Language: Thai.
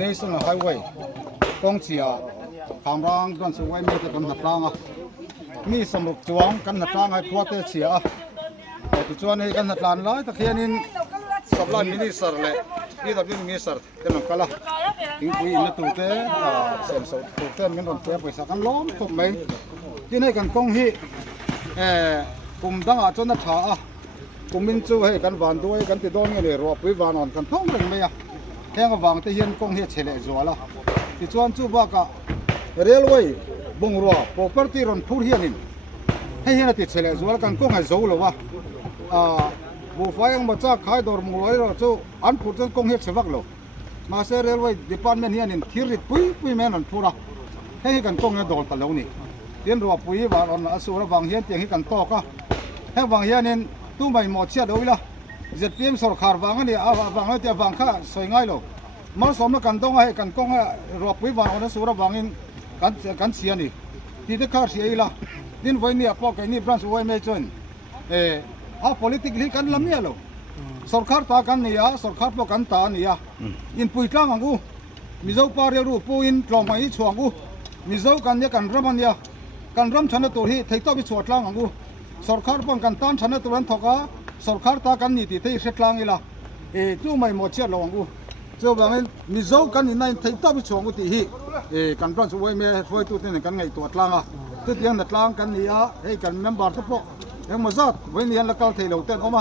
national highway กองเชียคำร้องด้านสุวรรณมีแต่กันหัดร้างมีสมุกจวงกันหัดร้างให้พวกเตเชียแต่จวนนี้กันหัดร้านร้อยตะเคียนินสับลานมินิสร์เลยนี่ตับมินิสร์กันหนักละทิ้งคุยในตู้เต้เส้นสดตู้เต้กันโดนเต้ไปสักกันล้อมทุกไหมที่นี่กันกองฮีกลุ่มตั้งอาจจะท้ากลุ่มมินจูให้กันวานด้วยกันติดโดนกันเลยรวบไปวานอ่อนกันท้องเรื่องไหมแค่ก็วางที่เห็นกองฮีเฉลี่ยจัวละที่จวนจูบ้ากะเรลเวย์บงรัว property รอนพูดเฮียนินให้เห็นติดเฉลี่ยจัวละกันกองให้จูหรือว่าบุฟยังมาจากขายดอร์มูลอยเราจูอันพูดจนกองฮีเฉวักโลมาเซเรลเวย์ดีพาร์ตเมนต์เฮียนินทิริปุยแม่นันพูดให้กันกองให้โดนตะเลวนี่เรียนรัวปุยวานอ่อนอสุรบางเฮียนเตียงให้กันโตก็ให้บางเฮียนินตู้ใบหมดเชียดเอาไว้ละจะเตรียมสรคาร์บางนี่บางเตียบางข้าสวยง่ายโลมาสมกันต้องให้กันกองให้รัวปุยวานอ่อนอสุรบางอินกันเสียนี่ที่จะขาดเสียอีละดินไว้เนี่ยพอไก่นี่บรันส์ไว้ไม่จนpolitically kan lamia lo sarkar ta kan nia sarkar po kan ta nia in puitlang angu mizo pare ru puin tlomai chuangu mizo kan ya kan raman ya kan ram chana to hi theito bi chotlang angu sarkar pon kan tan chana turan thoka sarkar ta kan ni ti thei setlang ila tu mai mo che lo angu cho bang mizo kan ni nai theito bi chuangu ti hi kan ran su wei me foi tu ten kan ngai to tlang a tu tiang na tlang kan nia hei kan member to po yang mazat when yan lakal thei lo ten oma